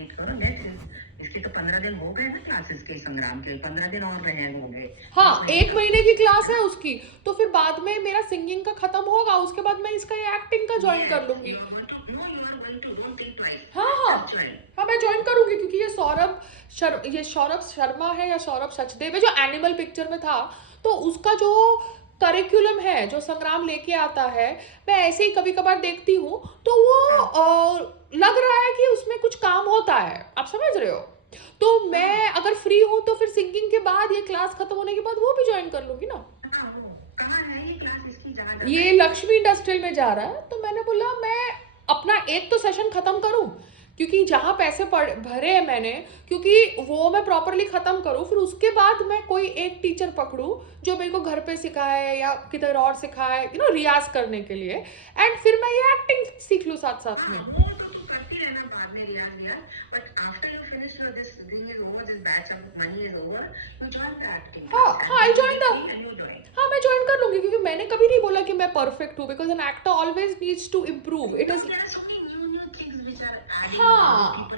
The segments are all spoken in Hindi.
कंप्लीट करो नेक्स्ट। इसके तो 15 दिन हो गए ना क्लासेस के, संग्राम के 15 दिन और रहे होंगे। हाँ, 1 महीने की क्लास है उसकी, तो फिर बाद में मेरा सिंगिंग का खत्म होगा, उसके बाद मैं इसका ये एक्टिंग का ज्वाइन कर लूंगी। हाँ हाँ हाँ, मैं ज्वाइन करूंगी, क्योंकि ये सौरभ शर्मा है या सौरभ सचदेव है जो एनिमल पिक्चर में था, तो उसका जो करिकुलम है जो संग्राम लेके आता है, मैं ऐसे ही कभी कभार देखती हूँ, तो वो लग रहा है कि उसमें कुछ काम होता है, आप समझ रहे हो। तो मैं अगर फ्री हूँ तो फिर सिंगिंग के बाद, ये क्लास खत्म होने के बाद वो भी ज्वाइन कर लूंगी ना। ये लक्ष्मी इंडस्ट्रियल में जा रहा है, तो मैंने बोला मैं अपना एक तो सेशन खत्म करूं, क्योंकि जहाँ पैसे भरे हैं मैंने, क्योंकि वो मैं प्रॉपरली खत्म करूं, फिर उसके बाद मैं कोई एक टीचर पकड़ूं जो मेरे को घर पे सिखाए या किधर और सिखाए, रियाज करने के लिए, एंड फिर मैं ये एक्टिंग सीख लूं साथ साथ में। हाँ हाँ, आई ज्वाइन द हाँ, मैं ज्वाइन कर लूंगी, क्योंकि मैंने कभी नहीं बोला कि मैं परफेक्ट हूँ, because an actor always needs to improve it is. हाँ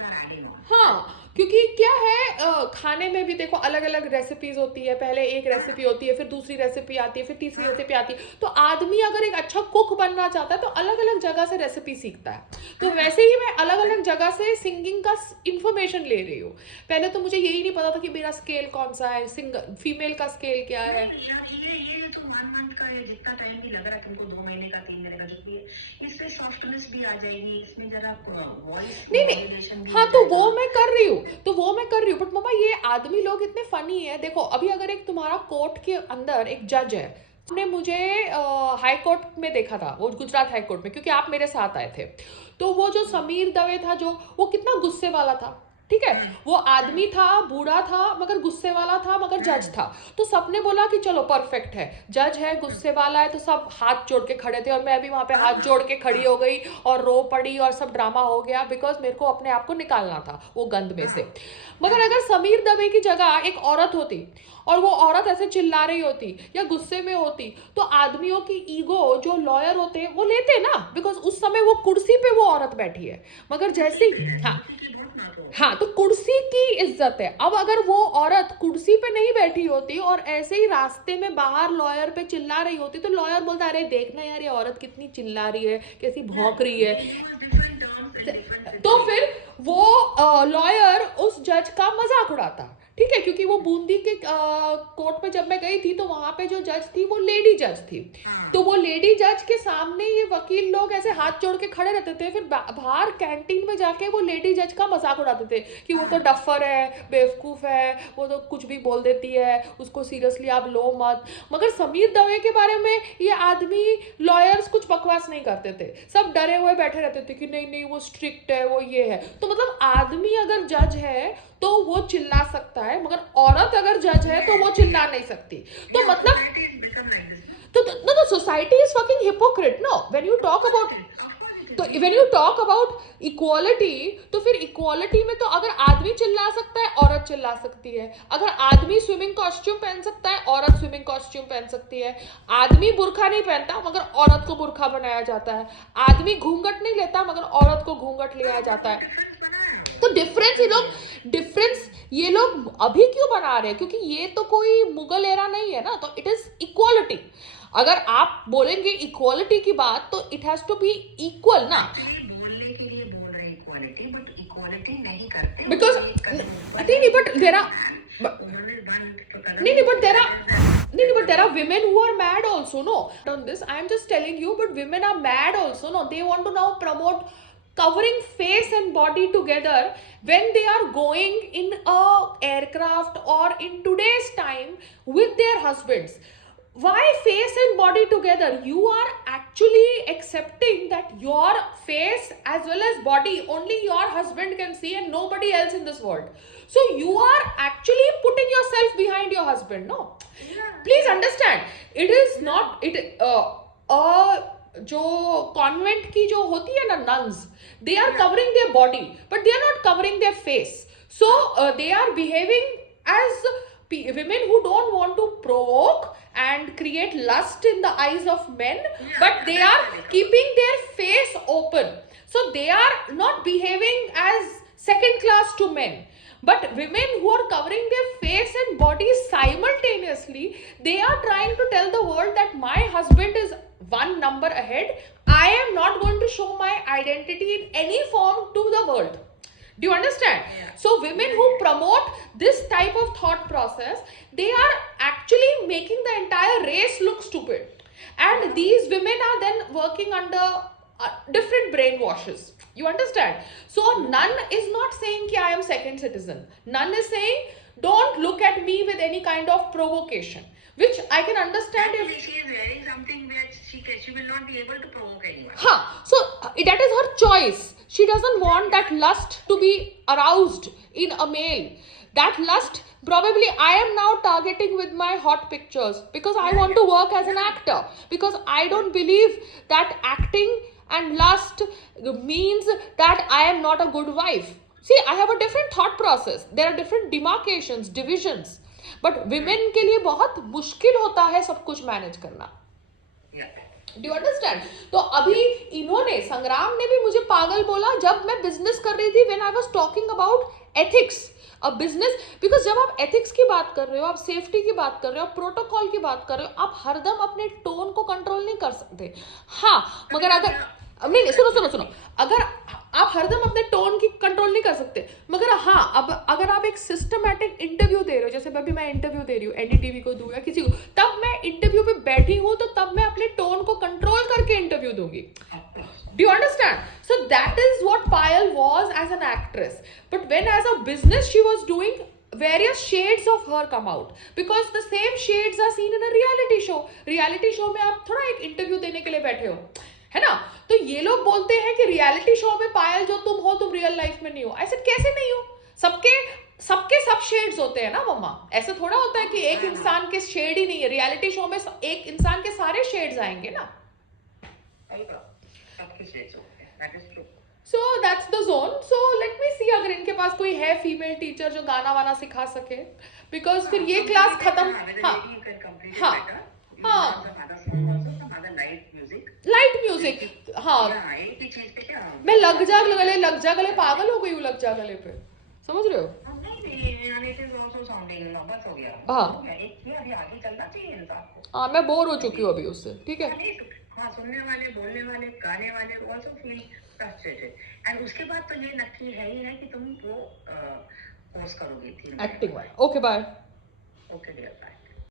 हाँ, क्योंकि क्या है, खाने में भी देखो अलग अलग रेसिपीज होती है, पहले एक रेसिपी होती है, फिर दूसरी रेसिपी आती है, फिर तीसरी रेसिपी आती है, तो आदमी अगर एक अच्छा कुक बनना चाहता है तो अलग अलग जगह से रेसिपी सीखता है। तो वैसे ही मैं अलग अलग जगह से सिंगिंग का इंफॉर्मेशन ले रही हूँ। पहले तो मुझे यही नहीं पता था कि मेरा स्केल कौन सा है, सिंगर फीमेल का स्केल क्या है। ये तो 1 मंथ का है, जितना टाइम भी लग रहा है तुमको, 2 महीने का 3 महीने का, जो भी इसमें सॉफ्टनेस भी आ जाएगी, इसमें जरा वॉइस नहीं मॉड्यूलेशन नहीं, भी हाँ, हो तो वो जाएगा। मैं कर रही हूँ, बट मम्मा ये आदमी लोग इतने फनी है। देखो अभी अगर एक तुम्हारा कोर्ट के अंदर एक जज है, आपने मुझे हाई कोर्ट में देखा था, वो गुजरात हाई कोर्ट में, क्योंकि आप मेरे साथ आए थे, तो वो जो समीर दवे था, जो वो कितना गुस्से वाला था, ठीक है, वो आदमी था, बूढ़ा था, मगर गुस्से वाला था, मगर जज था। तो सबने बोला कि चलो परफेक्ट है, जज है, गुस्से वाला है, तो सब हाथ जोड़ के खड़े थे, और मैं भी वहां पे हाथ जोड़ के खड़ी हो गई और रो पड़ी और सब ड्रामा हो गया, बिकॉज मेरे को अपने आप को निकालना था वो गंद में से। मगर अगर समीर दवे की जगह एक औरत होती और वो औरत ऐसे चिल्ला रही होती या गुस्से में होती, तो आदमियों की ईगो जो लॉयर होते हैं वो लेते ना, बिकॉज उस समय वो कुर्सी पे वो औरत बैठी है। मगर जैसे हाँ हाँ, तो कुर्सी की इज्जत है। अब अगर वो औरत कुर्सी पे नहीं बैठी होती और ऐसे ही रास्ते में बाहर लॉयर पे चिल्ला रही होती, तो लॉयर बोलता अरे देखना यार ये औरत कितनी चिल्ला रही है, कैसी भौंक रही है, तो फिर वो लॉयर उस जज का मजाक उड़ाता, ठीक है, क्योंकि वो बूंदी के कोर्ट में जब मैं गई थी, तो वहां पे जो जज थी वो लेडी जज थी, तो वो लेडी जज के सामने ये वकील लोग ऐसे हाथ जोड़ के खड़े रहते थे, फिर बाहर कैंटीन में जाके वो लेडी जज का मजाक उड़ाते थे कि वो तो डफर है, बेवकूफ है, वो तो कुछ भी बोल देती है, उसको सीरियसली आप लो मत। मगर समीर दवे के बारे में ये आदमी लॉयर्स कुछ बकवास नहीं करते थे, सब डरे हुए बैठे रहते थे कि नहीं नहीं वो स्ट्रिक्ट है, वो ये है। तो मतलब आदमी अगर जज है तो वो चिल्ला सकता है, मगर औरत अगर जज है तो वो चिल्ला नहीं सकती। तो मतलब तो society is fucking hypocrite no, when you talk about, तो when you talk about equality, तो फिर इक्वालिटी में तो अगर आदमी चिल्ला सकता है, औरत चिल्ला सकती है, अगर आदमी स्विमिंग कॉस्ट्यूम पहन सकता है, औरत स्विमिंग कॉस्ट्यूम पहन सकती है, आदमी बुर्खा नहीं पहनता मगर औरत को बुर्खा बनाया जाता है, आदमी घूंघट नहीं लेता मगर औरत को घूंघट लिया जाता है। तो डिफरेंस ये लोग अभी क्यों बना रहे हैं, क्योंकि ये तो कोई मुगल एरा नहीं है ना, तो इट इज इक्वालिटी। अगर आप बोलेंगे इक्वालिटी की बात, तो it has to be equal ना, बोलने के लिए बोल रहे हैं इक्वालिटी, बट इक्वालिटी नहीं करते, बिकॉज नहीं बट देर आर नहीं, but there are women who are mad also, no, on this I am just telling you, but women are mad also, no, they want to now promote covering face and body together when they are going in a aircraft or in today's time with their husbands. Why face and body together? You are actually accepting that your face as well as body only your husband can see and nobody else in this world. So you are actually putting yourself behind your husband, no? Please understand, it is not it जो कॉन्वेंट की जो होती है ना nuns, they are covering their body but they are not covering their face, so they are behaving as women who don't want to provoke and create lust in the eyes of men, but they are keeping their face open, so they are not behaving as second class men. But women who are covering their face and body simultaneously, they are trying to tell the world that my husband is one number ahead. I am not going to show my identity in any form to the world. Do you understand? Yeah. So women who promote this type of thought process, they are actually making the entire race look stupid. And these women are then working under different brainwashes. You understand? So none is not saying ki I am second citizen. None is saying don't look at me with any kind of provocation, which I can understand if Actually, she is wearing something that she will not be able to provoke anyone. So that is her choice. She doesn't want that lust to be aroused in a male. That lust, probably I am now targeting with my hot pictures because I want to work as an actor, because I don't believe that acting and lust means that I am not a good wife. See, I have a different thought process. There are different demarcations, divisions. But women के लिए बहुत मुश्किल होता है सब कुछ मैनेज करना. Do you understand? तो अभी इन्होंने, संग्राम ने भी मुझे पागल बोला जब मैं बिजनेस कर रही थी, when I was talking about ethics, a business, because जब आप ethics की बात कर रहे हो, आप सेफ्टी की बात कर रहे हो, आप प्रोटोकॉल की बात कर रहे हो, आप हरदम अपने टोन को कंट्रोल नहीं कर सकते. हाँ, मगर अगर नहीं, सुनो, अगर आप हरदम अपने टोन की कंट्रोल नहीं कर सकते, मगर हाँ, अब अगर आप एक सिस्टमैटिक इंटरव्यू दे रहे हो, जैसे अभी मैं इंटरव्यू दे रही हूँ एनडीटीवी को दूँ या किसी को, तब मैं इंटरव्यू पे बैठी हूँ तो तब मैं अपने टोन को कंट्रोल करके इंटरव्यू दूंगी. Do you understand? So that is what Payal was as an actress. But when as a business she was doing, various shades of her come out, because the same shades are seen in a reality show. Reality show में आप थोड़ा एक इंटरव्यू देने के लिए बैठे हो, है ना? तो ये लोग बोलते हैं कि रियलिटी शो में पायल जो तुम हो, तुम रियल लाइफ में नहीं हो. ऐसे कैसे नहीं हो? सबके सब शेड्स होते हैं ना मम्मा. ऐसे थोड़ा होता है कि एक इंसान के शेड ही नहीं है. रियलिटी शो में एक इंसान के सारे शेड्स आएंगे ना. So that's the zone. So let me see अगर इनके पास कोई है फीमेल टीचर जो गाना वाना सिखा सके, बिकॉज फिर ये क्लास खत्म. Light music. हाँ, मैं लग जा गले पागल हो गई हूँ लग जा गले पे. समझ रहे हो? हाँ, मैं बोर हो चुकी हूँ अभी उससे. ठीक है. सुनने वाले, बोलने वाले, गाने वाले also feel frustrated. And उसके बाद तो ये नक्की है ही है कि तुम वो कोर्स करोगी. एक्टिंग वाला. Okay, bye. Okay dear, bye.